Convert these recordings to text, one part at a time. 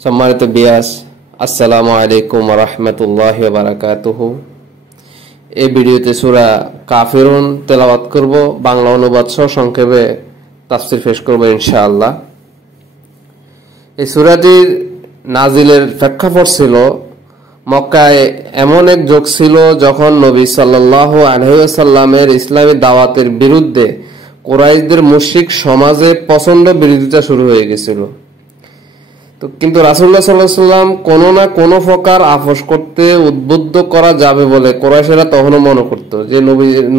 সম্মানিত বিয়াস, আসসালামু আলাইকুম ওয়া রাহমাতুল্লাহি ওয়া বারাকাতুহু। এই ভিডিওতে সূরা কাফিরুন তেলাওয়াত করব, বাংলা অনুবাদ সহ সংক্ষেপে তাফসীর পেশ করব ইনশাআল্লাহ। এই সূরাটির নাজিলের প্রেক্ষাপট ছিল মক্কায় এমন এক যুগ ছিল যখন নবী সাল্লাল্লাহু আলাইহি ওয়াসাল্লামের ইসলামী দাওয়াতের বিরুদ্ধে কুরাইশদের মুশরিক সমাজে প্রচন্ড বিরোধিতা শুরু হয়ে গেছিল। তো কিন্তু রাসূলুল্লাহ সাল্লাল্লাহু আলাইহি ওয়াসাল্লাম কোনো না কোনো প্রকার আপোষ করতে উদ্বুদ্ধ করা যাবে বলে কুরাইশরা তখনও মনে করত যে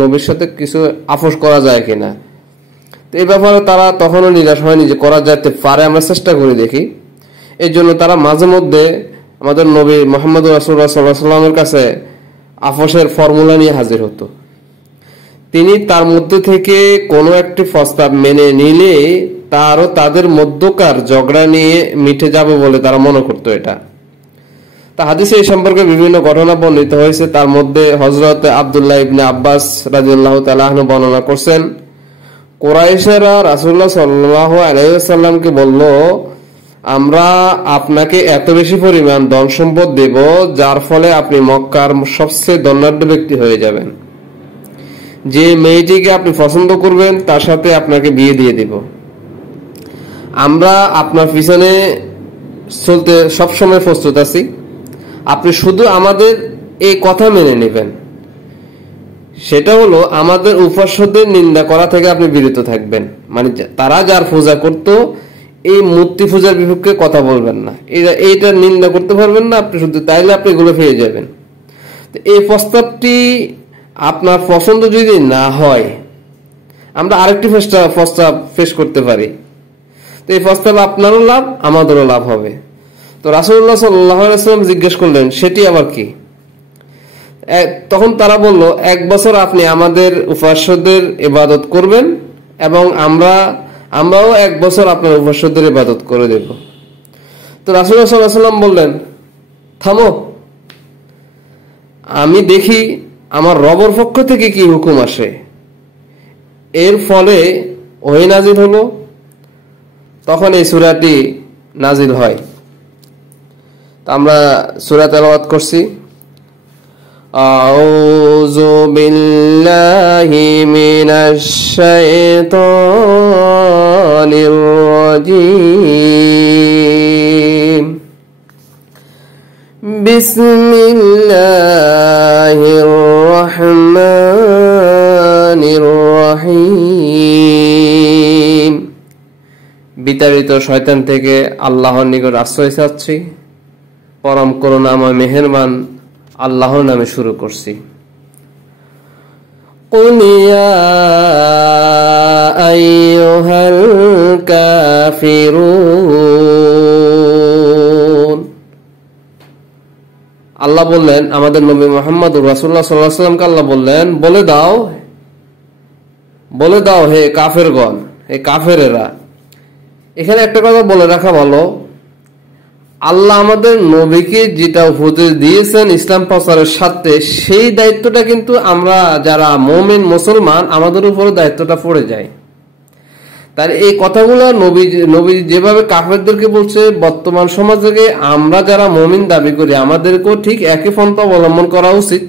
নবীর সাথে কিছু আপোষ করা যায় কিনা। তো এই ব্যাপারে তারা তখনও নিরাশ হয়নি যে করা যেতে পারে, আমরা চেষ্টা করে দেখি। এই জন্য তারা মাঝে মধ্যে আমাদের নবী মুহাম্মদ রাসূলুল্লাহ সাল্লাল্লাহু আলাইহি ওয়াসাল্লামের কাছে আপোষের ফর্মুলা নিয়ে হাজির হতো। তিনি তার মধ্যে থেকে কোনো একটি প্রস্তাব মেনে নিলে তারও তাদের মধ্যকার ঝগড়া নিয়ে মিটে যাবে বলে তারা মনে করতো। এটা তা হাদিসে এই সম্পর্কে বিভিন্ন ঘটনা বর্ণিত হয়েছে। তার মধ্যে হযরত আব্দুল্লাহ ইবনে আব্বাস রাদিয়াল্লাহু তাআলা আনহু বর্ণনা করছেন, কুরাইশরা রাসূলুল্লাহ সাল্লাল্লাহু আলাইহি ওয়াসাল্লামকে বলল, আমরা আপনাকে এত বেশি পরিমাণ ধন সম্পদ দেব যার ফলে আপনি মক্কার সবচেয়ে ধনাঢ্য ব্যক্তি হয়ে যাবেন। যে মেয়েটিকে আপনি পছন্দ করবেন তার সাথে আপনাকে বিয়ে দিয়ে দেব। আমরা আপনার পিছনে চলতে সবসময় প্রস্তুত আছি, আপনি শুধু আমাদের এই কথা মেনে নেবেন। সেটা হলো আমাদের উপাস্যদের নিন্দা করা থেকে আপনি বিরত থাকবেন। মানে তারা যার পূজা করত এই মূর্তি পূজার বিপক্ষে কথা বলবেন না, এইটা নিন্দা করতে পারবেন না আপনি, শুধু তাইলে আপনি এগুলো পেয়ে যাবেন। তো এই প্রস্তাবটি আপনার পছন্দ যদি না হয় আমরা আরেকটি প্রস্তাব পেশ করতে পারি। তো এই প্রস্তাব আপনারও লাভ আমাদেরও লাভ হবে। তো রাসূলুল্লাহ সাল্লাল্লাহু আলাইহি ওয়াসাল্লাম জিজ্ঞেস করলেন, সেটি আবার কি? তখন তারা বলল, 1 বছর আপনি আমাদের উপাস্যদের ইবাদত করবেন এবং আমরাও 1 বছর আপনার উপাস্যদের ইবাদত করে দেব। তো রাসূলুল্লাহ সাল্লাল্লাহু আলাইহি ওয়াসাল্লাম বললেন, থামো, আমি দেখি আমার রবের পক্ষ থেকে কি হুকুম আসে। এর ফলে ওহী নাজিল হলো। তখন এই সূরাটি নাজিল হয়। তা আমরা সূরা তেলাওয়াত করছি। আউযু বিল্লাহি মিনাশ শাইতানির রাজীম। বিসমিল্লাহির রহমানির রহিম। বিতাড়িত শয়তান থেকে আল্লাহর নিকট আশ্রয় চাচ্ছি, পরম করুণাময় মেহেরবান আল্লাহর নামে শুরু করছি। কুল ইয়া আইয়ুহাল কাফিরুন। আল্লাহ বললেন আমাদের নবী মুহাম্মদ রাসূলুল্লাহ সাল্লাল্লাহু আলাইহি ওয়াসাল্লামকে আল্লাহ বললেন, বলে দাও হে কাফেরগণ, হে কাফেরেরা। এখানে একটা কথা বলে রাখা ভালো, আল্লাহ আমাদের নবীকে যেটা উপদেশ দিয়েছেন ইসলাম প্রচারের সাথে, সেই দায়িত্বটা কিন্তু আমরা যারা মুমিন মুসলমান আমাদের উপরে দায়িত্বটা পড়ে যায়। তার এই কথাগুলো নবী যেভাবে কাফেরদেরকে বলছে, বর্তমান সমাজে আমরা যারা মুমিন দাবি করি আমাদেরকেও ঠিক একই পন্থা অবলম্বন করা উচিত।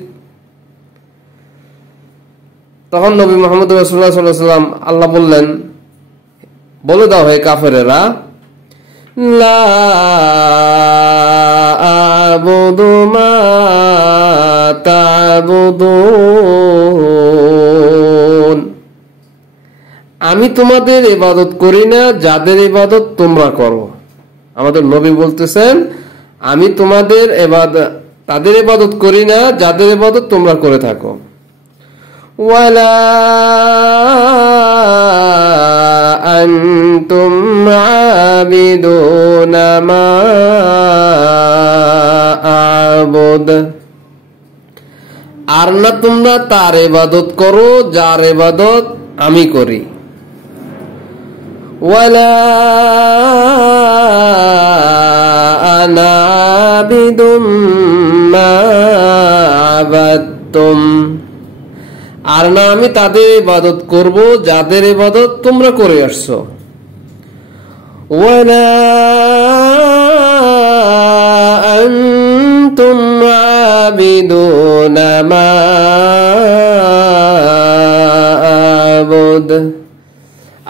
তখন নবী মুহাম্মদ রাসূলুল্লাহ সাল্লাল্লাহু আলাইহি ওয়াসাল্লাম আল্লাহ বললেন, বলে দাও হে কাফেরেরা, লা আ'বুদু মা তা'বুদুন। আমি তোমাদের ইবাদত করি না যাদের ইবাদত তোমরা করো। আমাদের নবী বলতেছেন, আমি তাদের ইবাদত করি না যাদের ইবাদত তোমরা করে থাকো। ওয়ালা আনতুম আবিদুনা মা আ'বুদ। আর না তোমরা তার ইবাদত করো যার ইবাদত আমি করি। ওয়ালা আনা আবিদুম মা আবাদতুম। আর না আমি তাদের ইবাদত করব যাদের ইবাদত তোমরা করে আসছো। ওয়ালা আবিদুনা মা আবুদ,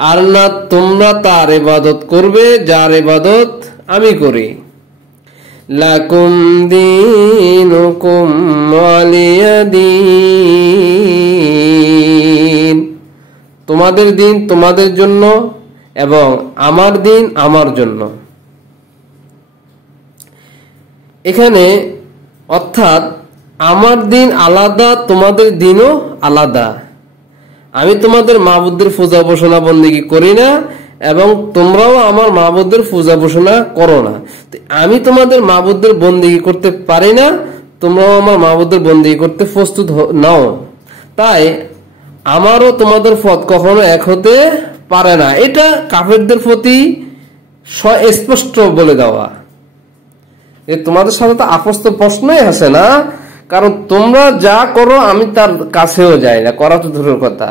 আর না তোমরা তার ইবাদত করবে যার ইবাদত আমি করি। লাকুম দীনুকুম ওয়ালিয়া দীন, তোমাদের দিন তোমাদের জন্য এবং আমার দিন আমার জন্য। এখানে অর্থাৎ আমার দিন আলাদা, তোমাদের দিনও আলাদা। আমি তোমাদের মাবুদের পূজা উপাসনা বন্দেগী করি না এবং তোমরাও আমার মাবুদের পূজা উপাসনা করো না। আমি তোমাদের মাবুদের বন্দেগী করতে পারি না, তোমরাও আমার মাবুদের বন্দেগী করতে প্রস্তুত নাও। তাই আমারও তোমাদের পথ কখনো এক হতে পারে না। এটা কাফেরদের প্রতি স্পষ্ট বলে দেওয়া। তোমাদের সাথে তো আপোষ তো প্রশ্নই আসে না, কারণ তোমরা যা করো আমি তার কাছেও যাই না, করা তো দূরের কথা।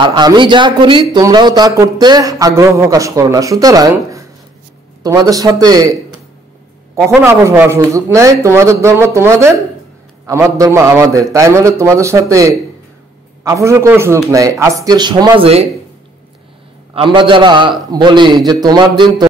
আর আমি যা করি তোমরাও তা করতে আগ্রহ প্রকাশ করো না। সুতরাং তোমাদের সাথে কখনো আপোষ হওয়ার সুযোগ নাই। তোমাদের ধর্ম তোমাদের, আমার ধর্ম আমাদের, তাই বলে তোমাদের সাথে আপোষের কোনো সুযোগ নাই। আজকের সমাজে আমরা যারা বলি যে তোমার দিন